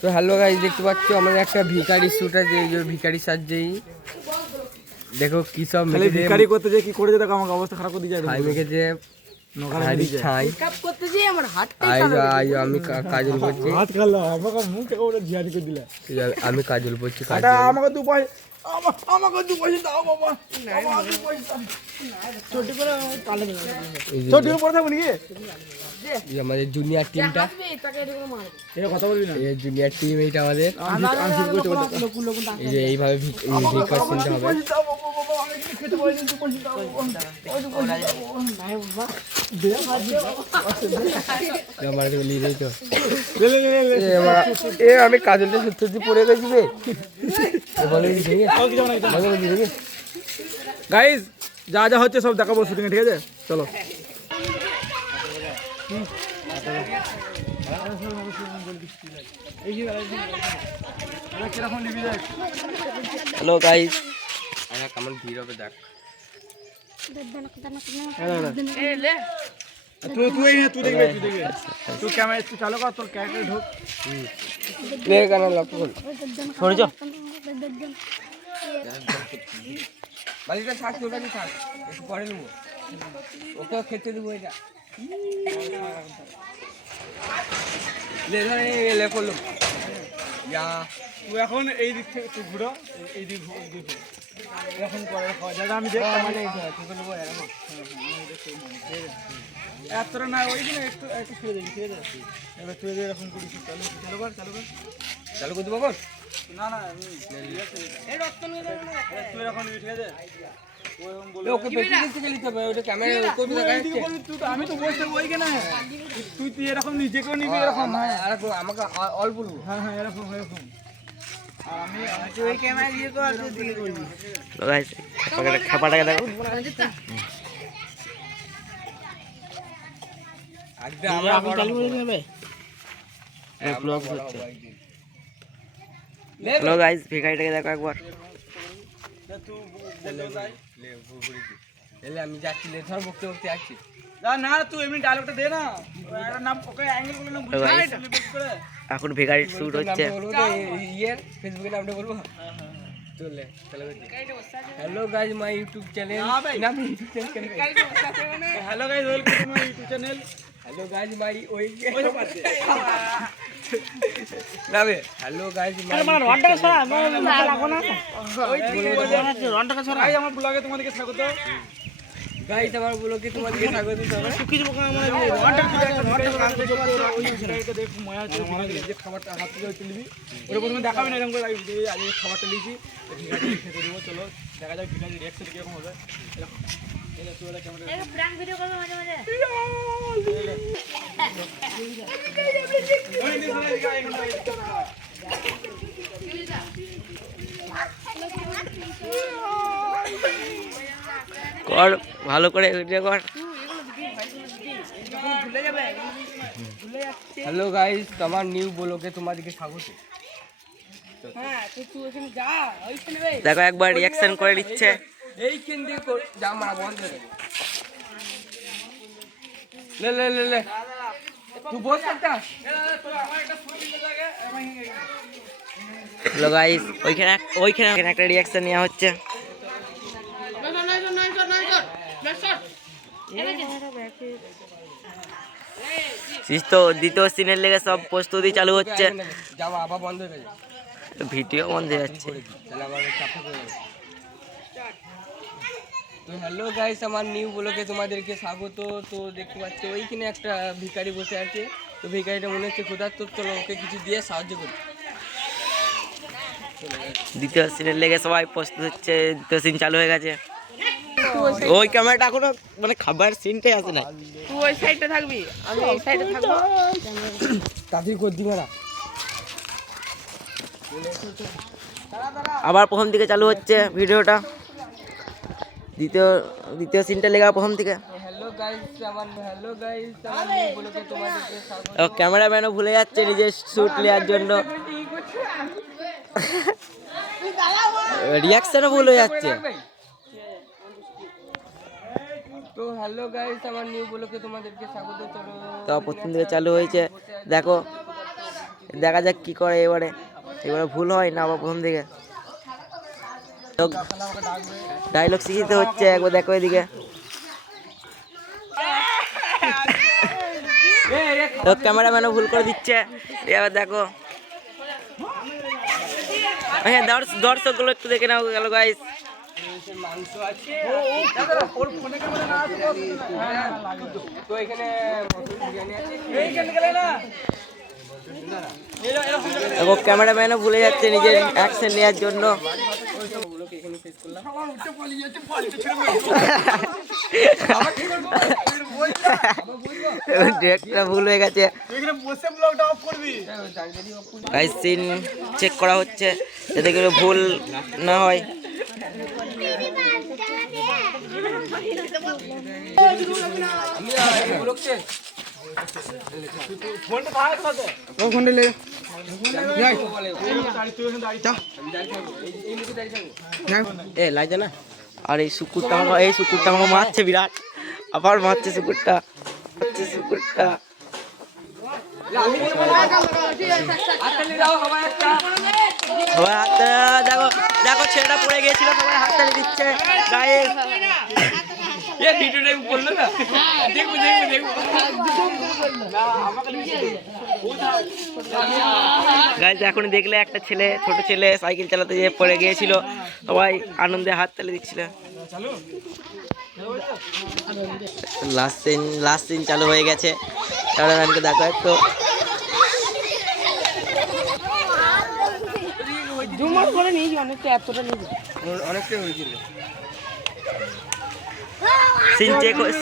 তো hello guys, দেখতে পাচ্ছ আমাদের একটা ভিখারি স্যুট আছে, এই যে ভিখারি সাজছেই। দেখো কি সব খালি ভিখারি করতে যে কি করে যে দেখো আমাকে অবস্থা খারাপ করে দিয়ে যায়। হাই মেখেছে, হাড়ি ছাই মেকআপ করতে যে আমার হাতটাই আই খারাপ হয়ে গেছে। আমি কাজল করছি, হাত খালা আমাকে মুখ থেকে ওটা জিয়ানি করে দিলা। আমি কাজল করছি। এটা আমাকে দু পয়সা আমাকে দু পয়সা দাও বাবা। আমাকে দু পয়সা ছোট করে কালে দিলাম। ছোট করে পড়ে থাকবো নাকি? এই আমাদের জুনিয়র টিমটা, হাসবে, তাকে এরকম মারবে। এটা কথা বলবি না। এই জুনিয়র টিম এইটা আমাদের। আমি শুরু করতে বলতে। এই যে এইভাবে ভিক্ষা শুনতে হবে। দাও বাবা বাবা আমি কিছু খেতে পারি না, দু পয়সা দাও বাবা। আমার তো লিয়ে তো লে লে লে লে। এ আমি কাজলটা সত্যি পড়ে গেছি রে। বলে দিই ঠিক আছে, বলে দিই ঠিক আছে। গাইস যা যা হচ্ছে সব দেখাবো শুটিং এ, ঠিক আছে? চলো। হ্যালো গাইস, আমার কেমন ভিড় হবে দেখ। তুই দেখবে তুই ক্যামেরা তুই চালু কর, তোর ক্যারেক্টার ঢোক। লে কেন লক্ষ্য কর, সরে যাও। বালিটা থাক, তোটা কি থাক, একটু পরে নেবো, ওকেও খেতে দেবো। এটা লে লে করলো ইয়া। তুই এখন এই দিক থেকে তুই ঘুরো, এই দিক এরকম করে দাদা আমি দেখতাম মানে এতটা না ওই দিন একটু একটু ছুঁয়ে দিবি, ঠিক আছে? এবার ছুঁয়ে দিয়ে এরকম করিস। চালু চালু কর চালু কর চালু করে দেবো। না না তুই এরকম নিবি, ঠিক আছে? ওকে বেশি দিতে চলিতে হবে, ওটা ক্যামেরা করবি দেখা যাচ্ছে। আমি তো বলতে ওইখানে তুই তুই এরকম নিজেকেও নিবি এরকম। আর আমাকে অল্প বলবো। হ্যাঁ হ্যাঁ এরকম এরকম। আর আমি ওই ক্যামেরা দিয়ে তো আর তুই দিকে করবি। গাইস খাপাটাকে দেখো। আজকে আমরা চালু করে দেবে, এই ব্লগ হচ্ছে। হ্যালো গাইস, ভিখারিটাকে দেখো একবার। আমি যাচ্ছি, ধর বকতে বকতে আসছি। না তুই এমনি ডায়লগটা দে না, একটা নাম ওকে অ্যাঙ্গেল করে না বুঝাই এখন ভিখারির শুট হচ্ছে। ইয়ের ফেসবুকে নামটা বলবো। চলে চলে। Hello guys, my YouTube channel. না আমি ইউটিউব চ্যানেল কেন? Hello guys, welcome to my YouTube channel. Hello guys, my ওই না বে। হ্যালো গাইস, মাই রনটাকে ছড়া, আমি লাগো না। ওই রনটাকে ছড়া। গাইস আমার ব্লগে তোমাদেরকে স্বাগত। গাইস আমার ব্লগে তোমাদেরকে স্বাগত জানাই। সুখী জীবন আমরা দেখো মজা হচ্ছে। যে খাবারটা হাত থেকে তুলবি ওটা প্রথমে দেখাবি না, এরকম করে আজ এই খাবারটা লিখি ঠিক আছে খেতে দেবো। চলো দেখা যাক ঠিক আছে রিয়াকশন কিরকম হবে। প্র্যাঙ্ক ভিডিও করবে মাঝে মাঝে। কর ভালো করে ভিডিও কর। হ্যালো গাইস, আমার নিউ ব্লগে তোমাদেরকে স্বাগত। হ্যাঁ তুই ওখানে যা, ওইখানে রে। দেখো একবার রিঅ্যাকশন করে দিচ্ছে। এইখান দিয়ে যা মারা বন্ধ করে লে লে লে লে। তুই বস একটা। হ্যালো গাইস, ওইখানে একটা রিঅ্যাকশন নেওয়া হচ্ছে। তো দ্বিতীয় সিনের লেগে সব প্রস্তুতি চালু হচ্ছে। ভিডিও বন্ধ হয়ে যাচ্ছে। তো হ্যালো গাইস, আমার নিউ ব্লগে তোমাদেরকে স্বাগত। তো দেখতে পাচ্ছ ওইখানে একটা ভিখারি বসে আছে। তো ভিখারিটা মনে হচ্ছে ক্ষুধার্ত, চলো ওকে কিছু দিয়ে সাহায্য করি। দ্বিতীয় সিনের লেগে সবাই প্রস্তুত হচ্ছে, দ্বিতীয় সিন চালু হয়ে গেছে। ওই ক্যামেরাটা এখনো মানে খাবার সিনটাই আসে না। তুই ওই সাইডে থাকবি, আমি এই সাইডে থাকবো। তাড়াতাড়ি করে দিবে না। আবার প্রথম দিকে চালু হচ্ছে ভিডিওটা। দ্বিতীয় সিনটা লেগা প্রথম থেকে। হ্যালো গাইস, আমার ব্লগে তোমাদেরকে স্বাগত। ক্যামেরাম্যানও ভুলে যাচ্ছে নিজের শুট নেওয়ার জন্য। রিঅ্যাকশনও ভুল হয়ে যাচ্ছে। তো হ্যালো গাইস, আমার নিউ ব্লগে তোমাদেরকে স্বাগত। চলো তো প্রথম থেকে চালু হয়েছে, দেখো দেখা যাক কি করে এবারে ভুল হয় না আবার প্রথম দিকে ডায়লগ শিখিতে হচ্ছে। একবার দেখো এদিকে তো ক্যামেরাম্যানও ভুল করে দিচ্ছে। এবার দেখো হ্যাঁ দর্শকগুলো একটু দেখে নাও গেল গাইস। মাংস আছে তো এখানে বিরিয়ানি আছে। দেখো ক্যামেরাম্যানও ভুলে যাচ্ছে নিজের অ্যাকশন নেওয়ার জন্য। ডিরেক্টর ভুল হয়ে গেছে। গাইস সিন চেক করা হচ্ছে যাতে করে ভুল না হয়। লাগে না। আর এই শুকুরটা আমাকে মারছে বিরাট, আবার মারছে শুকুরটা। সবাই হাততালি দেখো দেখো ছেলেটা পড়ে গিয়েছিল, সবাই হাততালি দিচ্ছে গায়ে। গাইজ এখন দেখলে একটা ছোট ছেলে সাইকেল চালাতে গিয়ে পড়ে গিয়েছিল, সবাই আনন্দে হাততালি দিচ্ছিল। লাস্ট সিন চালু হয়ে গেছে। ক্যামেরাম্যানকে দেখো একটু।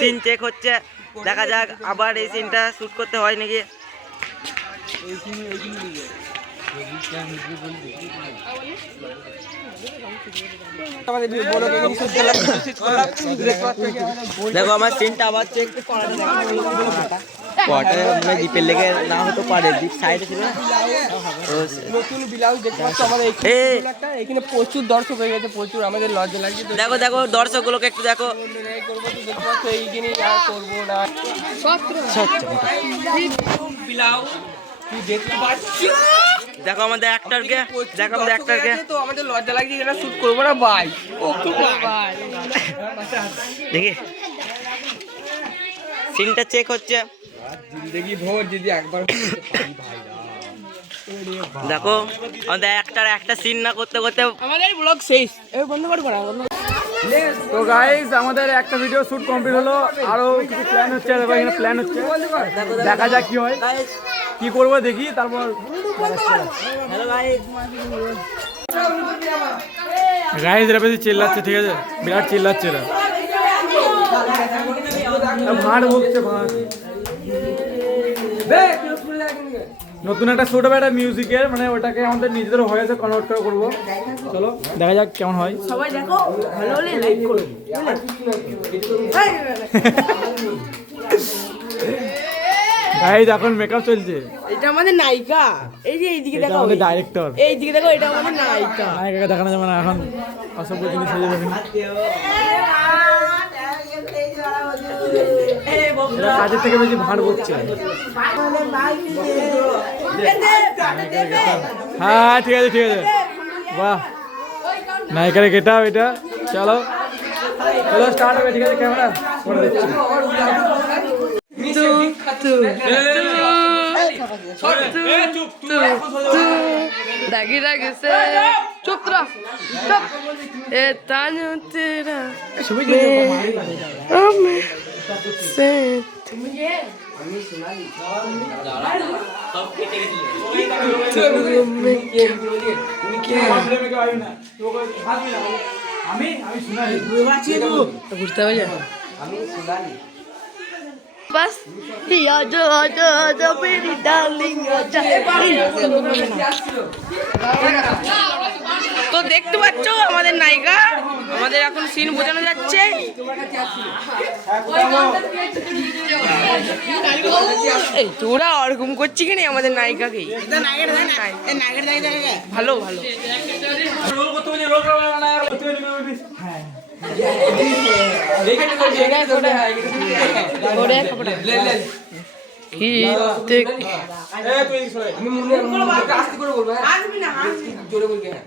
সিন চেক হচ্ছে, দেখা যাক আবার এই সিনটা শুট করতে হয় নাকি। দেখো আমার সিনটা আবার চেক জিপের লেগে না হতে পারে, জিপ সাইডে ছিল। নতুন ব্লাউজ দেখতে পাচ্ছ আমাদের এখানে প্রচুর দর্শক হয়ে গেছে, প্রচুর আমাদের লজ্জা লাগছে। দেখো দেখো দর্শকগুলোকে একটু দেখো। করবো তো দেখতে পাচ্ছ এইখানে আর করবো না। ব্লাউজ তুই দেখতে পাচ্ছি। দেখো আমাদের অ্যাক্টরকে, তো আমাদের লজ্জা লাগছে, এটা শুট করবো না ভাই। দেখি সিনটা চেক হচ্ছে। জিন্দেগি ভোর যদি একবার দেখো আমাদের একটা সিন না করতে করতে আমাদের ব্লগ শেষ, এবার বন্ধ করবো না। তো গাইস আমাদের একটা ভিডিও শুট কমপ্লিট হলো, আরো কিছু প্ল্যান হচ্ছে, প্ল্যান হচ্ছে, দেখা যাক কি হয়, কি করবো দেখি, তারপর গাইস এরা বেশি চিল্লাচ্ছে, ঠিক আছে, বিরাট চিল্লাচ্ছে এরা, ভাঁড় বকছে ভাঁড়। নতুন একটা ছোট একটা মিউজিকের, মানে ওটাকে আমাদের নিজেদের ভয়েসে কনভার্ট করে করবো। চলো দেখা যাক কেমন হয়। সবাই দেখো, ভালো হলে লাইক করো। গাইস এখন মেকআপ চলছে। এটা আমাদের নায়িকা, এই যে এইদিকে দেখো, আমাদের ডাইরেক্টর, এইদিকে দেখো, এটা আমাদের নায়িকা। নায়িকাকে দেখানো যাবে না এখন, অসভ্য জিনিস হয়ে যাবে। কাজের থেকে বেশি ভাঁড় বকছে। হ্যাঁ ঠিক আছে, বাহ নায়িকার গেটাও এটা। চলো স্টার্ট হবে, ঠিক আছে, ক্যামেরা করে দিচ্ছি। দাগি দাগিছে চুপ তোরা চুপ এ তানু তেরা আমি সে আমি শোনালি সব কেটে গেছিল। তুমি কি আমি শোনালি বুঝতে পারছি আমি শোনালি बस आजा मेरी डार्लिंग आजा। তো দেখতে পাচ্ছ আমাদের নায়িকা, আমাদের এখন সিন বোঝানো যাচ্ছে। এই তোরা ওরকম করছি কিনা আমাদের নায়িকাকে, ভালো ভালো কি দেখ আমি মুখে আস্তে করে বলবো, হ্যাঁ জোরে বলবি, হ্যাঁ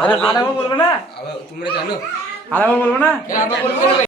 আর বলবে না, তোমরা জানো আর বলবো না। আবার বলবে না।